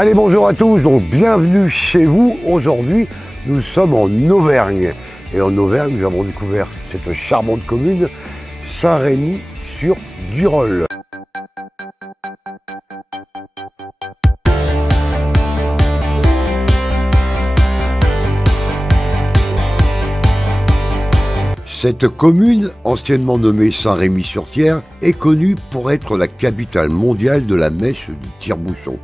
Allez, bonjour à tous, donc bienvenue chez vous. Aujourd'hui, nous sommes en Auvergne. Et en Auvergne, nous avons découvert cette charmante commune, Saint-Rémy-sur-Durolle. Cette commune, anciennement nommée Saint-Rémy-sur-Thiers, est connue pour être la capitale mondiale de la mèche du tire-bouchon.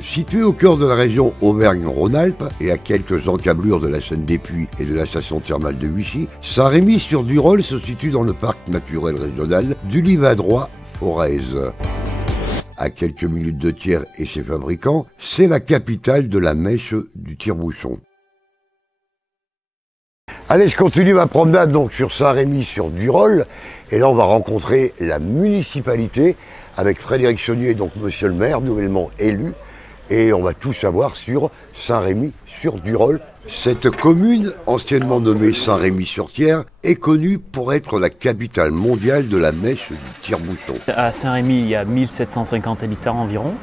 Située au cœur de la région Auvergne-Rhône-Alpes et à quelques encablures de la Seine des Puys et de la station thermale de Vichy, Saint-Rémy-sur-Durolle se situe dans le parc naturel régional du Livadroit-Forez. À quelques minutes de Thiers et ses fabricants, c'est la capitale de la mèche du tire-bouchon. Allez, je continue ma promenade donc sur Saint-Rémy-sur-Durolle et là on va rencontrer la municipalité avec Frédéric Saunier, donc monsieur le maire, nouvellement élu, et on va tout savoir sur Saint-Rémy-sur-Durolle. Cette commune, anciennement nommée Saint-Rémy-sur-Thiers, est connue pour être la capitale mondiale de la mèche du tire-bouchon. À Saint-Rémy, il y a 1750 habitants environ.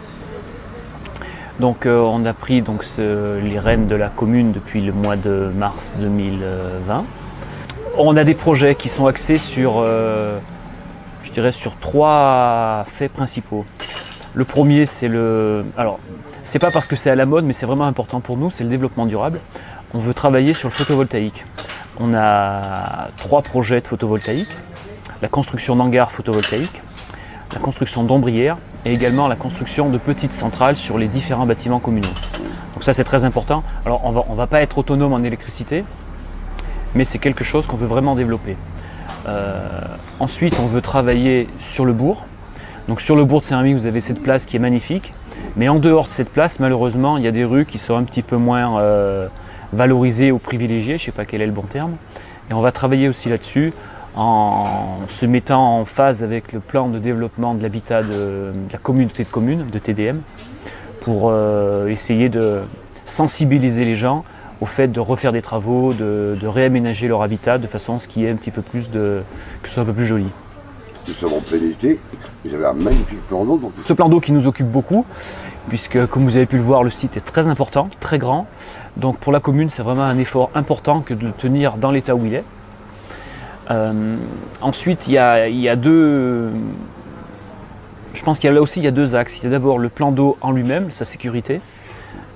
Donc on a pris donc, les rênes de la commune depuis le mois de mars 2020. On a des projets qui sont axés sur, je dirais, sur trois faits principaux. Le premier, c'est le... Alors, c'est pas parce que c'est à la mode, mais c'est vraiment important pour nous, c'est le développement durable. On veut travailler sur le photovoltaïque. On a 3 projets de photovoltaïque. La construction d'hangars photovoltaïques, la construction d'ombrières et également la construction de petites centrales sur les différents bâtiments communaux. Donc ça c'est très important. Alors on va pas être autonome en électricité, mais c'est quelque chose qu'on veut vraiment développer. Ensuite on veut travailler sur le bourg. Donc sur le bourg de Saint-Rémy vous avez cette place qui est magnifique, mais en dehors de cette place malheureusement il y a des rues qui sont un petit peu moins valorisées ou privilégiées, je ne sais pas quel est le bon terme, et on va travailler aussi là-dessus en se mettant en phase avec le plan de développement de l'habitat de la communauté de communes, de TDM, pour essayer de sensibiliser les gens au fait de refaire des travaux, de réaménager leur habitat de façon à ce qu'il y ait un petit peu plus que ce soit un peu plus joli. Nous sommes en plein été, vous avez un magnifique plan d'eau. Donc... Ce plan d'eau qui nous occupe beaucoup, puisque comme vous avez pu le voir, le site est très important, très grand. Donc pour la commune, c'est vraiment un effort important que de le tenir dans l'état où il est. Ensuite, il y a deux... Je pense qu'il y a là aussi il y a 2 axes. Il y a d'abord le plan d'eau en lui-même, sa sécurité.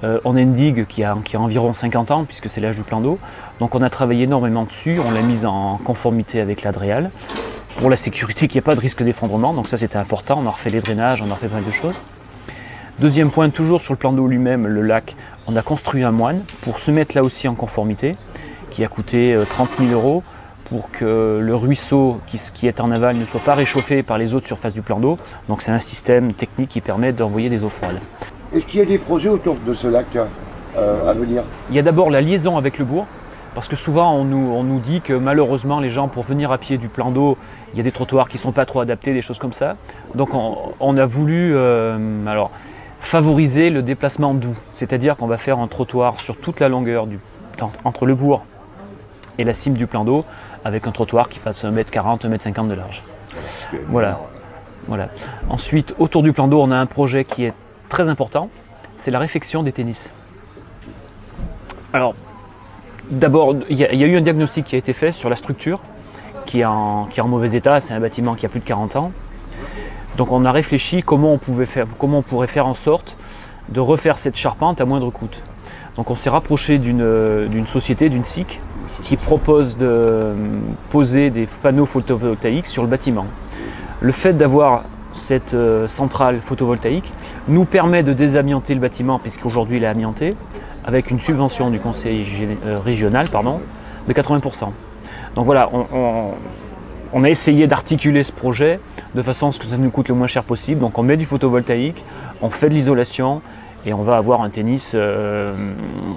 On a une digue qui a environ 50 ans, puisque c'est l'âge du plan d'eau. Donc on a travaillé énormément dessus, on l'a mise en conformité avec l'Adréal, pour la sécurité qu'il n'y ait pas de risque d'effondrement. Donc ça c'était important, on a refait les drainages, on a refait pas mal de choses. Deuxième point, toujours sur le plan d'eau lui-même, le lac, on a construit un moine pour se mettre là aussi en conformité, qui a coûté 30 000 € pour que le ruisseau qui est en aval ne soit pas réchauffé par les eaux de surface du plan d'eau. Donc c'est un système technique qui permet d'envoyer des eaux froides. Est-ce qu'il y a des projets autour de ce lac à venir? Il y a d'abord la liaison avec le bourg, parce que souvent on nous dit que malheureusement les gens pour venir à pied du plan d'eau, il y a des trottoirs qui ne sont pas trop adaptés, des choses comme ça. Donc on a voulu favoriser le déplacement doux, c'est-à-dire qu'on va faire un trottoir sur toute la longueur entre le bourg et la cime du plan d'eau, avec un trottoir qui fasse 1,40 m, 1,50 m de large. Voilà. Ensuite, autour du plan d'eau, on a un projet qui est très important, c'est la réfection des tennis. Alors, d'abord, il y a eu un diagnostic qui a été fait sur la structure, qui est en mauvais état, c'est un bâtiment qui a plus de 40 ans. Donc on a réfléchi comment on pourrait faire en sorte de refaire cette charpente à moindre coût. Donc on s'est rapproché d'une société, d'une SIC, qui propose de poser des panneaux photovoltaïques sur le bâtiment. Le fait d'avoir cette centrale photovoltaïque nous permet de désamianter le bâtiment, puisqu'aujourd'hui il est amianté, avec une subvention du conseil régional de 80%. Donc voilà, on a essayé d'articuler ce projet de façon à ce que ça nous coûte le moins cher possible. Donc on met du photovoltaïque, on fait de l'isolation, et on va avoir un tennis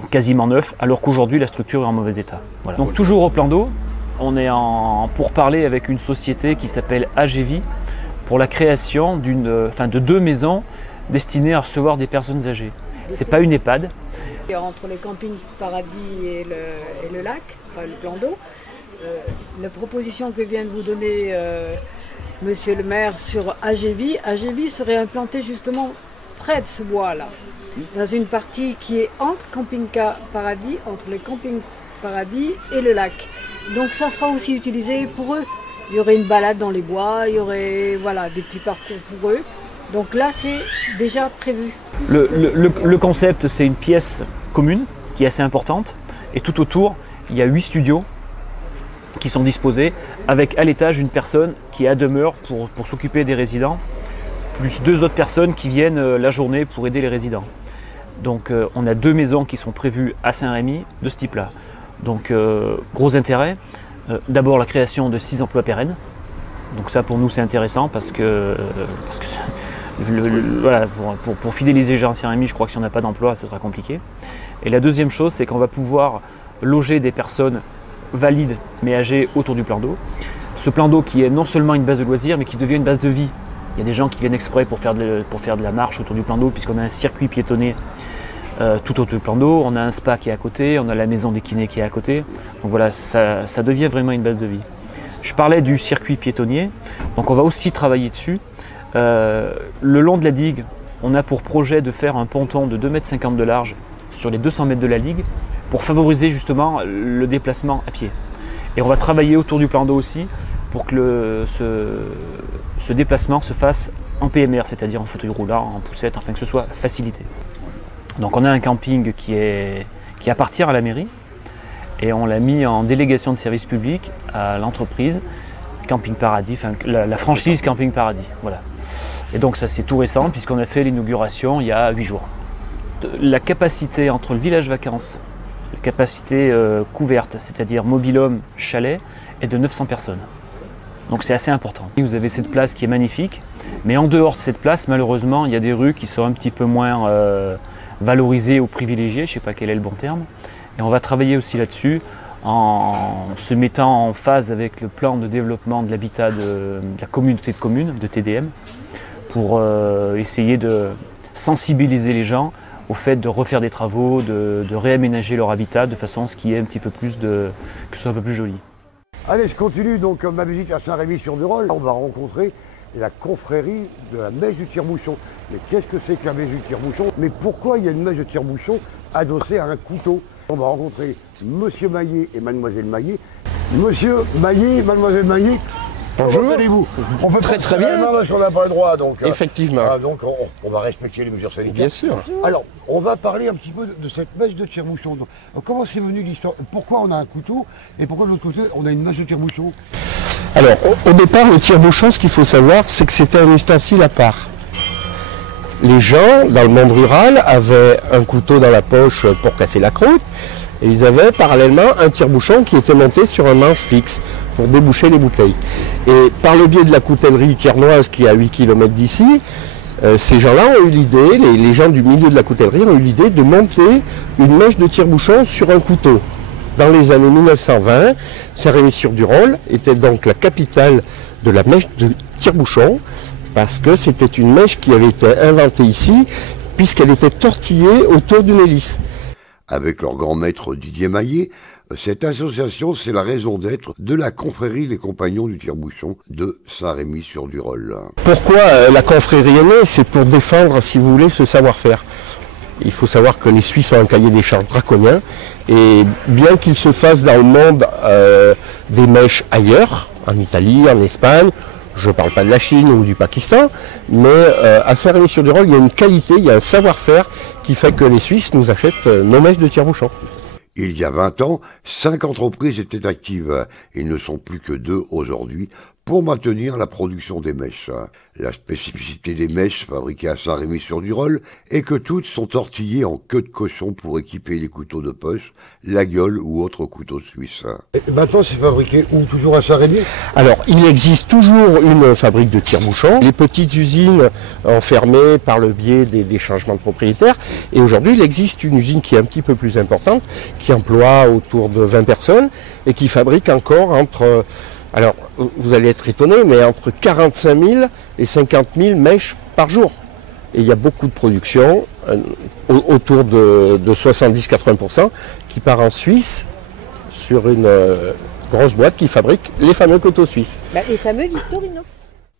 quasiment neuf, alors qu'aujourd'hui la structure est en mauvais état. Voilà. Donc toujours au plan d'eau, on est en pourparlers avec une société qui s'appelle AGV pour la création de 2 maisons destinées à recevoir des personnes âgées. C'est pas une EHPAD. Entre les campings Paradis et le lac, enfin le plan d'eau, la proposition que vient de vous donner Monsieur le maire sur AGV serait implantée justement près de ce bois-là, dans une partie qui est entre Camping Paradis, entre le Camping Paradis et le lac. Donc ça sera aussi utilisé pour eux. Il y aurait une balade dans les bois, il y aurait voilà, des petits parcours pour eux. Donc là, c'est déjà prévu. Le concept, c'est une pièce commune qui est assez importante. Et tout autour, il y a 8 studios qui sont disposés, avec à l'étage une personne qui est à demeure pour s'occuper des résidents, plus 2 autres personnes qui viennent la journée pour aider les résidents. Donc on a 2 maisons qui sont prévues à Saint-Rémy de ce type-là. Donc gros intérêt, d'abord la création de 6 emplois pérennes. Donc ça pour nous c'est intéressant parce que voilà, pour fidéliser les gens à Saint-Rémy, je crois que si on n'a pas d'emploi, ça sera compliqué. Et la deuxième chose, c'est qu'on va pouvoir loger des personnes valides mais âgées autour du plan d'eau. Ce plan d'eau qui est non seulement une base de loisirs, mais qui devient une base de vie. Il y a des gens qui viennent exprès pour faire de la marche autour du plan d'eau, puisqu'on a un circuit piétonné tout autour du plan d'eau, on a un spa qui est à côté, on a la maison des kinés qui est à côté. Donc voilà, ça devient vraiment une base de vie. Je parlais du circuit piétonnier, donc on va aussi travailler dessus. Le long de la digue, on a pour projet de faire un ponton de 2,50 m de large sur les 200 mètres de la digue pour favoriser justement le déplacement à pied. Et on va travailler autour du plan d'eau aussi pour que ce déplacement se fasse en PMR, c'est-à-dire en fauteuil roulant, en poussette, afin que ce soit facilité. Donc on a un camping qui appartient à la mairie et on l'a mis en délégation de service public à l'entreprise Camping Paradis, enfin la franchise Camping Paradis. Voilà. Et donc ça c'est tout récent puisqu'on a fait l'inauguration il y a 8 jours. La capacité entre le village vacances, la capacité couverte, c'est-à-dire mobil-home, chalet, est de 900 personnes. Donc c'est assez important. Vous avez cette place qui est magnifique, mais en dehors de cette place, malheureusement, il y a des rues qui sont un petit peu moins valorisées ou privilégiées, je ne sais pas quel est le bon terme. Et on va travailler aussi là-dessus en se mettant en phase avec le plan de développement de l'habitat de la communauté de communes, de TDM, pour essayer de sensibiliser les gens au fait de refaire des travaux, de réaménager leur habitat de façon à ce qu'il y ait un petit peu plus que ce soit un peu plus joli. Allez, je continue donc ma visite à Saint-Rémy-sur-du-Rhône. On va rencontrer la confrérie de la mèche du tire-bouchon. Mais qu'est-ce que c'est que la mèche du tire-bouchon? Mais pourquoi il y a une mèche de tire-bouchon adossée à un couteau? On va rencontrer Monsieur Maillet et Mademoiselle Maillet. Monsieur Maillet, Mademoiselle Maillet, bonjour. Comment allez-vous? On peut très bien. Non, parce qu'on n'a pas le droit, donc. Effectivement. Donc on va respecter les mesures sanitaires. Bien sûr. Alors, on va parler un petit peu de cette mèche de tire-bouchon. Donc, comment c'est venu l'histoire? Pourquoi on a un couteau et pourquoi de l'autre côté on a une mèche de tire-bouchon? Alors, au départ, le tire-bouchon, ce qu'il faut savoir, c'est que c'était un ustensile à part. Les gens, dans le monde rural, avaient un couteau dans la poche pour casser la croûte. Et ils avaient parallèlement un tire-bouchon qui était monté sur un manche fixe pour déboucher les bouteilles. Et par le biais de la coutellerie tiernoise qui est à 8 km d'ici, ces gens-là ont eu l'idée, les gens du milieu de la coutellerie ont eu l'idée de monter une mèche de tire-bouchon sur un couteau. Dans les années 1920, Saint-Rémy-sur-du-Rhône était donc la capitale de la mèche de tire-bouchon parce que c'était une mèche qui avait été inventée ici puisqu'elle était tortillée autour d'une hélice. Avec leur grand maître Didier Maillet, cette association, c'est la raison d'être de la confrérie Les Compagnons du Tire-Bouchon de Saint-Rémy-sur-du-Rhône. Pourquoi la confrérie est née? C'est pour défendre, si vous voulez, ce savoir-faire. Il faut savoir que les Suisses ont un cahier des charges draconien et bien qu'il se fasse dans le monde des mèches ailleurs, en Italie, en Espagne, je ne parle pas de la Chine ou du Pakistan, mais à Saint-Rémy-sur-du-Rhône, il y a une qualité, il y a un savoir-faire qui fait que les Suisses nous achètent nos mèches de tire-bouchon. Il y a 20 ans, 5 entreprises étaient actives. Ils ne sont plus que 2 aujourd'hui pour maintenir la production des mèches. La spécificité des mèches fabriquées à Saint-Rémy-sur-du-Rhône est que toutes sont tortillées en queue de cochon pour équiper les couteaux de poche, la gueule ou autres couteaux suisses. Et maintenant, c'est fabriqué où? Toujours à Saint-Rémy? Alors, il existe toujours une fabrique de tire-bouchons. Les petites usines ont fermé par le biais des changements de propriétaires. Et aujourd'hui, il existe une usine qui est un petit peu plus importante, qui emploie autour de 20 personnes et qui fabrique encore entre... Alors, vous allez être étonné, mais entre 45 000 et 50 000 mèches par jour. Et il y a beaucoup de production, autour de 70-80%, qui part en Suisse sur une grosse boîte qui fabrique les fameux couteaux suisses. Les fameux Victorino.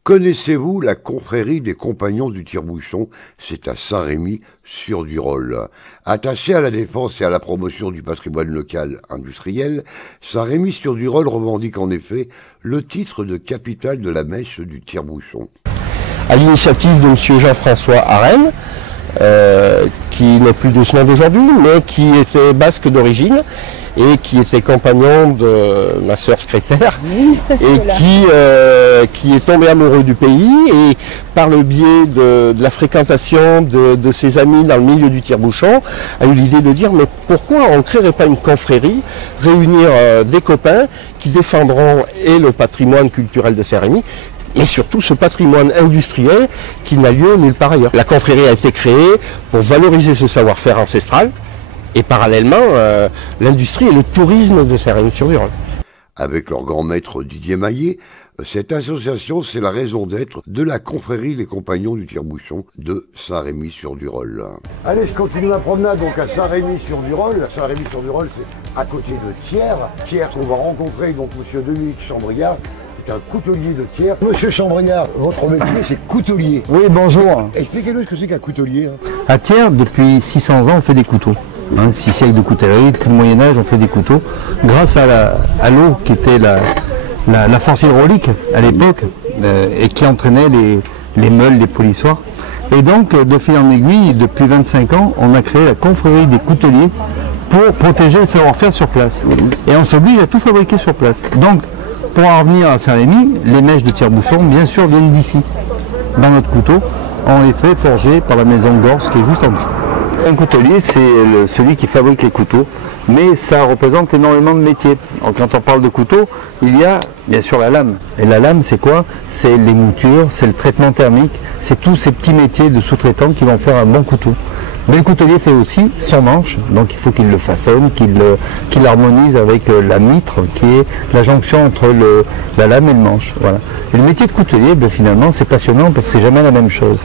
Connaissez-vous la confrérie des compagnons du tire-bouchon? C'est à Saint-Rémy-sur-Durol. Attaché à la défense et à la promotion du patrimoine local industriel, Saint-Rémy-sur-Durol revendique en effet le titre de capitale de la mèche du tire-bouchon. À l'initiative de M. Jean-François Arène, qui n'est plus de ce monde aujourd'hui, mais qui était basque d'origine et qui était compagnon de ma sœur secrétaire et qui est tombé amoureux du pays et par le biais de la fréquentation de ses amis dans le milieu du tire-bouchon a eu l'idée de dire mais pourquoi on ne créerait pas une confrérie, réunir des copains qui défendront et le patrimoine culturel de Saint-Rémy et surtout ce patrimoine industriel qui n'a lieu nulle part ailleurs. La confrérie a été créée pour valoriser ce savoir-faire ancestral et parallèlement l'industrie et le tourisme de Saint-Rémy-sur-Durol. Avec leur grand maître Didier Maillet, cette association, c'est la raison d'être de la confrérie des compagnons du tire-bouchon de Saint-Rémy-sur-Durol. Allez, je continue ma promenade donc à Saint-Rémy-sur-Durol. Saint-Rémy-sur-Durol, c'est à côté de Thiers. Thiers, on va rencontrer donc monsieur Dominique Chambriard, qui est un coutelier de Thiers. Monsieur Chambriard, votre métier, c'est coutelier. Oui, bonjour. Expliquez-nous ce que c'est qu'un coutelier. À Thiers, depuis 600 ans, on fait des couteaux. 6 siècles de coutellerie, depuis le Moyen-Âge, on fait des couteaux. Grâce à l'eau qui était la force hydraulique à l'époque et qui entraînait les meules, les polissoirs. Et donc, de fil en aiguille, depuis 25 ans, on a créé la confrérie des couteliers pour protéger le savoir-faire sur place. Et on s'oblige à tout fabriquer sur place. Donc, pour en revenir à Saint-Rémy, les mèches de tire-bouchon, bien sûr, viennent d'ici. Dans notre couteau, on les fait forger par la maison Gorce qui est juste en dessous. Un coutelier, c'est celui qui fabrique les couteaux, mais ça représente énormément de métiers. Alors, quand on parle de couteau, il y a bien sûr la lame. Et la lame, c'est quoi? C'est les moutures, c'est le traitement thermique, c'est tous ces petits métiers de sous-traitants qui vont faire un bon couteau. Mais le coutelier fait aussi son manche, donc il faut qu'il le façonne, qu'il l'harmonise avec la mitre, qui est la jonction entre la lame et le manche. Voilà. Et le métier de coutelier, finalement, c'est passionnant parce que c'est jamais la même chose.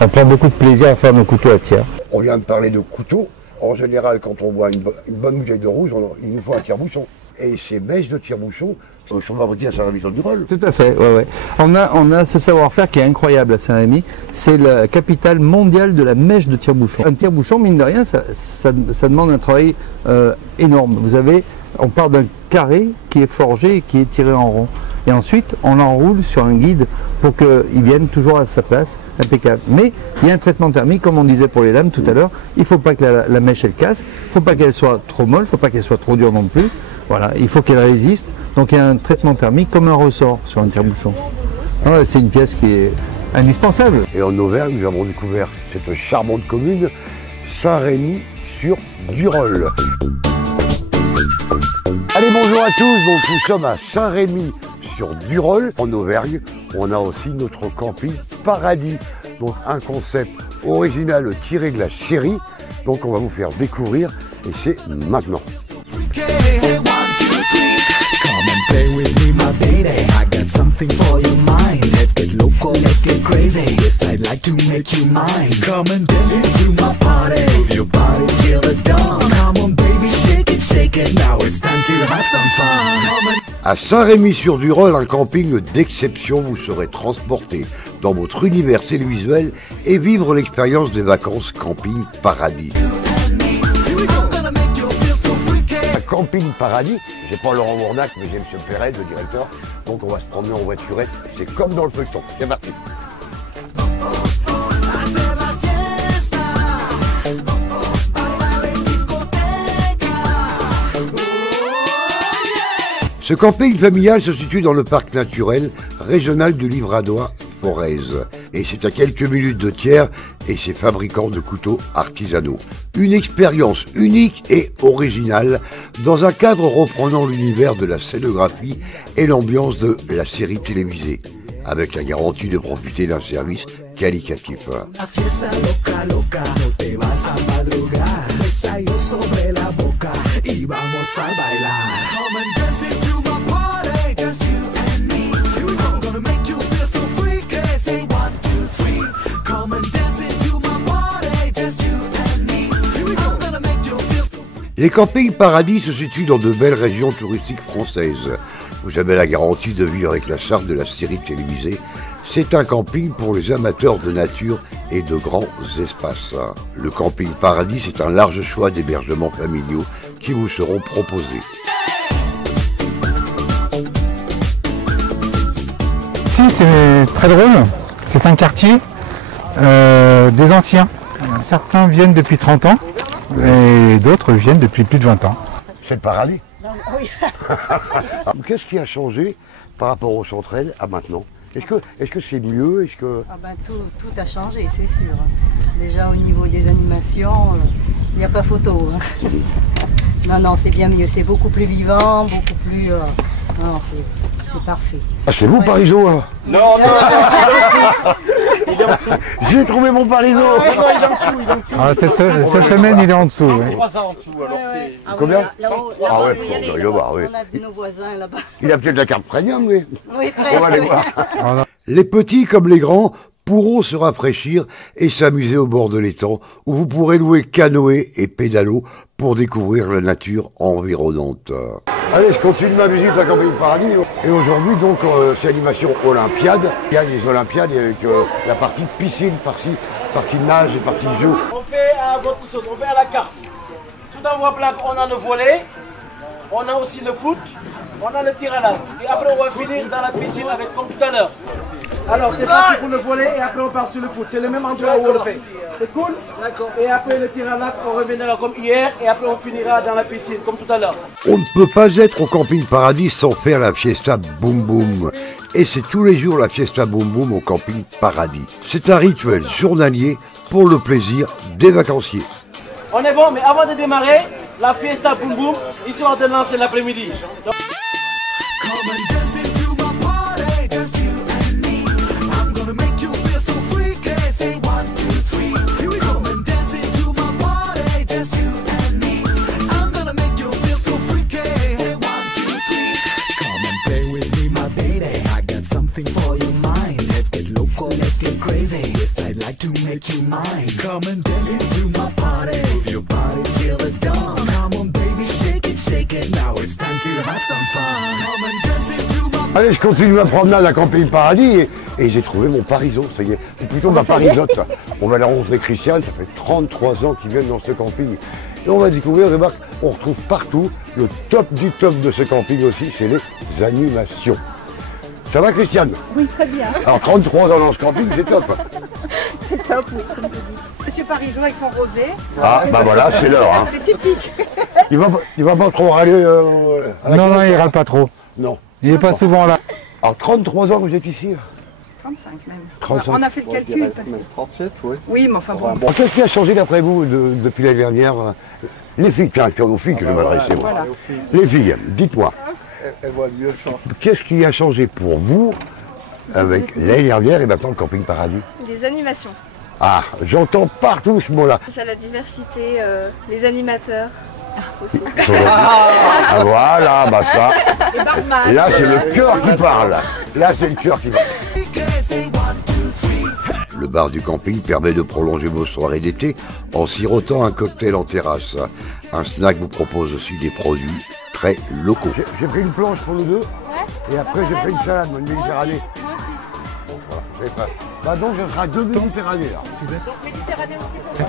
On prend beaucoup de plaisir à faire nos couteaux à Thiers. On vient de parler de couteaux. En général, quand on boit une bonne bouteille de rouge, il nous faut un tire-bouchon. Et ces mèches de tire-bouchon sont fabriquées à Saint-Rémy-sur-Durol. Tout à fait, ouais. On a ce savoir-faire qui est incroyable à Saint-Rémy. C'est la capitale mondiale de la mèche de tire-bouchon. Un tire-bouchon, mine de rien, ça demande un travail énorme. On part d'un carré qui est forgé et qui est tiré en rond. Et ensuite, on l'enroule sur un guide pour qu'il vienne toujours à sa place, impeccable. Mais il y a un traitement thermique, comme on disait pour les lames tout à l'heure. Il ne faut pas que la mèche elle casse, il ne faut pas qu'elle soit trop molle, il ne faut pas qu'elle soit trop dure non plus. Voilà, il faut qu'elle résiste. Donc il y a un traitement thermique comme un ressort sur un tire-bouchon. C'est une pièce qui est indispensable. Et en Auvergne, nous avons découvert cette charmante commune, Saint-Rémy-sur-Durol. Allez, bonjour à tous, donc nous sommes à Saint-Rémy-sur-Durol, en Auvergne. On a aussi notre camping Paradis, donc un concept original tiré de la série. Donc on va vous faire découvrir et c'est maintenant. Play with me, my baby. I got something for your mind. Let's get local, let's get crazy. Yes, I'd like to make you mine. Come and dance into my party. Move your body till the dawn. Come on, baby, shake it. Now it's time to have some fun. À Saint-Rémy-sur-Durol, un camping d'exception, vous serez transporté dans votre univers télévisuel et vivre l'expérience des vacances camping Paradis. Camping Paradis, j'ai pas Laurent Mournac, mais j'ai M. Perret, le directeur, donc on va se promener en voiturette, c'est comme dans le feuilleton, c'est parti. Ce camping familial se situe dans le parc naturel régional du Livradois-Forez. Et c'est à quelques minutes de Thiers et ses fabricants de couteaux artisanaux. Une expérience unique et originale dans un cadre reprenant l'univers de la scénographie et l'ambiance de la série télévisée, avec la garantie de profiter d'un service qualitatif. Les campings Paradis se situent dans de belles régions touristiques françaises. Vous avez la garantie de vivre avec la charte de la série télévisée c'est un camping pour les amateurs de nature et de grands espaces. Le camping Paradis, c'est un large choix d'hébergements familiaux qui vous seront proposés. Si, c'est très drôle. C'est un quartier des anciens. Certains viennent depuis 30 ans et d'autres viennent depuis plus de 20 ans. C'est le paradis. Oui. Qu'est-ce qui a changé par rapport au Centrel à maintenant? Est-ce que c'est mieux? Ah ben, tout a changé, c'est sûr. Déjà au niveau des animations, il n'y a pas photo. Hein. Non, c'est bien mieux. C'est beaucoup plus vivant, beaucoup plus... non, c'est parfait. Ah, c'est vous, Parisot, là? Non, il est en dessous. J'ai trouvé mon Parisot. Non, il est en dessous, il est en dessous. Ah, cette semaine, il est en dessous. Oui. 3 ans en dessous, alors c'est... Combien? Là-haut, Ah ouais, il y a faut le voir, oui. on a nos voisins là-bas. Il a peut-être la carte premium, oui. Oui, On va aller presque. voir. Les petits comme les grands pourront se rafraîchir et s'amuser au bord de l'étang où vous pourrez louer canoë et pédalo pour découvrir la nature environnante. Allez, je continue ma visite à Camping Paradis et aujourd'hui donc c'est animation Olympiade. Il y a les Olympiades avec la partie piscine par-ci, partie nage et partie jeu. On fait à votre sauce, on fait à la carte. Tout dans vos plaques, on a le volley, on a aussi le foot, on a le tir à l'arc. Et après, on va finir dans la piscine avec comme tout à l'heure. Alors, c'est parti pour le volley et après, on part sur le foot. C'est le même endroit où on le fait. C'est cool? D'accord. Et après, le tir à l'arc, on reviendra comme hier et après, on finira dans la piscine comme tout à l'heure. On ne peut pas être au Camping Paradis sans faire la fiesta Boum Boum. Et c'est tous les jours la fiesta Boum Boum au Camping Paradis. C'est un rituel journalier pour le plaisir des vacanciers. On est bon, mais avant de démarrer, la fiesta boum boum, histoire de lancer l'après-midi. Come and dance into my party, just you and me. I'm gonna make you feel so freaky. Say 1, 2, 3. Here we go. Come and dance into my party, just you and me. I'm gonna make you feel so freaky. Say 1, 2, 3. Come and play with me, my baby. I got something for your mind. Let's get loco, let's get crazy. Yes, I'd like to make you mine. Come and dance into my party. Move your body till the dawn. Come on, baby, shake it, shake it. Now it's time to have some fun. Come and dance into my Allez, je continue ma promenade à Camping Paradis et j'ai trouvé mon Parisot, ça y est, ou plutôt ma Parisote. On va la rencontrer Christiane, ça fait 33 ans qu'ils viennent dans ce camping. Et on va découvrir, remarque, on retrouve partout le top du top de ce camping aussi, c'est les animations. Ça va Christiane? Oui, très bien. Alors 33 ans dans ce camping, c'est top. C'est top, oui, comme tu dis. Monsieur Parisot avec son rosé. Ah, bah voilà, c'est l'heure. Hein. C'est typique. Il va pas trop râler à la Non, cloche, il hein? râle pas trop. Non. Il n'est pas souvent là. Alors 33 ans que vous êtes ici? 35 même. 35. On a fait le calcul. Parce que... 37, oui. Oui, mais enfin bon. Bon, qu'est-ce qui a changé d'après vous depuis l'année dernière? Les filles, tiens, c'est aux filles que je m'adresse. Voilà. Les filles, dites-moi, Elle voit mieux le champ. qu'est-ce qui a changé pour vous avec l'année dernière et maintenant le Camping Paradis? Les animations. Ah, j'entends partout ce mot-là. C'est la diversité, les animateurs aussi. Ah voilà, bah ça, Et barman. là c'est le cœur qui parle. Là c'est le cœur qui parle. Le bar du camping permet de prolonger vos soirées d'été en sirotant un cocktail en terrasse. Un snack vous propose aussi des produits très locaux. J'ai pris une planche pour nous deux, et après j'ai pris une salade, une Méditerranée. Voilà, bah donc ce sera 2 Méditerranées là. Méditerranée aussi.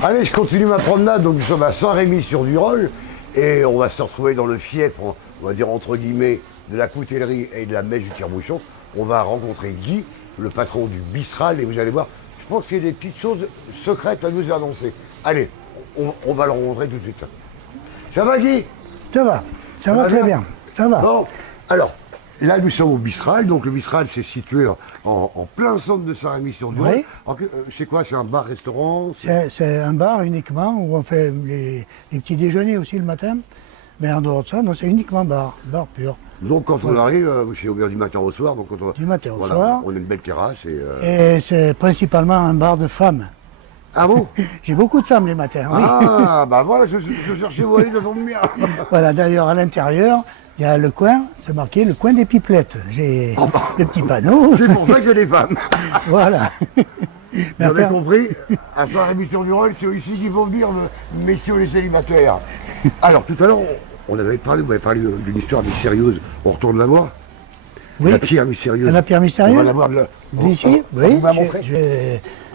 Allez, je continue ma promenade, donc nous sommes à Saint-Rémy-sur-Durol, et on va se retrouver dans le fief, on va dire entre guillemets, de la coutellerie et de la mèche du tire-bouchon. On va rencontrer Guy, le patron du Bistral, et vous allez voir, je pense qu'il y a des petites choses secrètes à nous annoncer. Allez, on va le rencontrer tout de suite. Ça va Guy? Ça va très bien, ça va. Bon, alors, là nous sommes au Bistral, donc le Bistral c'est situé en plein centre de Saint-Rémy-sur-Durol. Oui. C'est quoi, c'est un bar-restaurant? C'est un bar uniquement où on fait les petits déjeuners aussi le matin. Mais en dehors de ça, non, c'est uniquement bar pur. Donc quand on arrive, c'est ouvert du matin au soir. Donc du matin au soir. On a une belle terrasse. Et c'est principalement un bar de femmes. Ah bon? J'ai beaucoup de femmes les matins, oui. Ah, bah voilà, je cherchais où aller, ça tombe bien. Voilà, d'ailleurs, à l'intérieur, il y a le coin, c'est marqué le coin des pipelettes. J'ai le petit panneau. C'est pour ça que j'ai des femmes. Voilà. Vous avez compris, à Saint-Rémy-sur-Durol, c'est ici qu'il faut venir, messieurs les célibataires. Alors, tout à l'heure, vous m'avez parlé d'une histoire mystérieuse. On retourne la voir? Oui. La pierre mystérieuse. La pierre mystérieuse. On va la voir d'ici. Oui.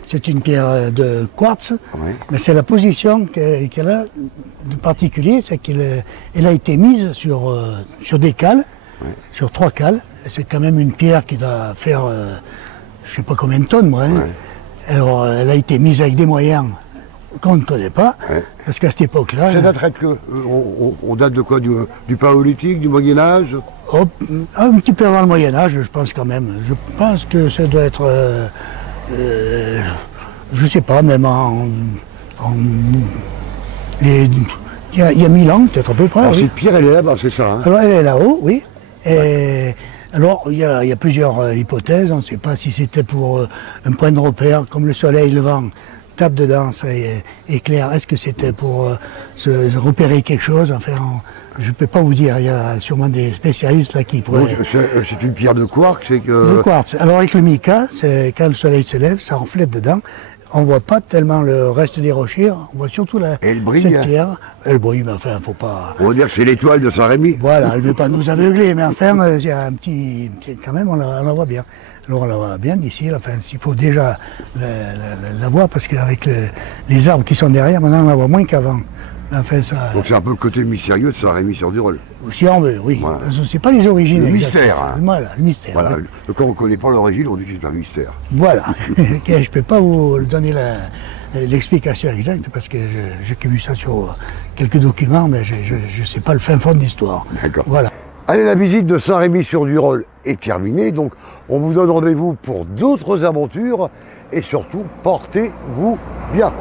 C'est une pierre de quartz, mais c'est la position qu'elle a de particulier, c'est qu'elle a été mise sur des cales, sur 3 cales. C'est quand même une pierre qui doit faire, je ne sais pas combien de tonnes, moi. Hein. Alors, elle a été mise avec des moyens qu'on ne connaît pas, parce qu'à cette époque-là... Ça daterait que... On date de quoi? Du Paléolithique, du Moyen-Âge? Un petit peu avant le Moyen-Âge, je pense quand même. Je pense que ça doit être... je sais pas, même il y a 1000 ans, peut-être à peu près. Alors cette pierre, elle est là-bas, c'est ça, hein? Alors elle est là-haut, oui. Et alors il y a plusieurs hypothèses. On ne sait pas si c'était pour un point de repère, comme le soleil, le vent tape dedans, ça éclaire. Est-ce que c'était pour se repérer quelque chose? Enfin, je ne peux pas vous dire. Il y a sûrement des spécialistes là qui pourraient... C'est une pierre de quartz, c'est que... De quartz. Alors avec le mica, quand le soleil se lève, ça reflète dedans. On ne voit pas tellement le reste des rochers, on voit surtout cette pierre. Elle brille, mais enfin, il ne faut pas... On va dire que c'est l'étoile de Saint-Rémy. Voilà, elle ne veut pas nous aveugler, mais enfin, il y a un petit... Quand même, on la voit bien. Alors on la voit bien d'ici, enfin, il faut déjà la voir, parce qu'avec les arbres qui sont derrière, maintenant on la voit moins qu'avant. Enfin, ça... Donc c'est un peu le côté mystérieux de Saint-Rémy-sur-Durolle. Si on veut, oui. Voilà. C'est pas les origines. Le mystère. Hein. Voilà, le mystère. Voilà. Oui. Quand on ne connaît pas l'origine, on dit que c'est un mystère. Voilà. Je ne peux pas vous donner l'explication exacte, parce que j'ai vu ça sur quelques documents, mais je ne sais pas le fin fond de l'histoire. D'accord. Voilà. Allez, la visite de Saint-Rémy-sur-Durolle est terminée, donc on vous donne rendez-vous pour d'autres aventures, et surtout, portez-vous bien.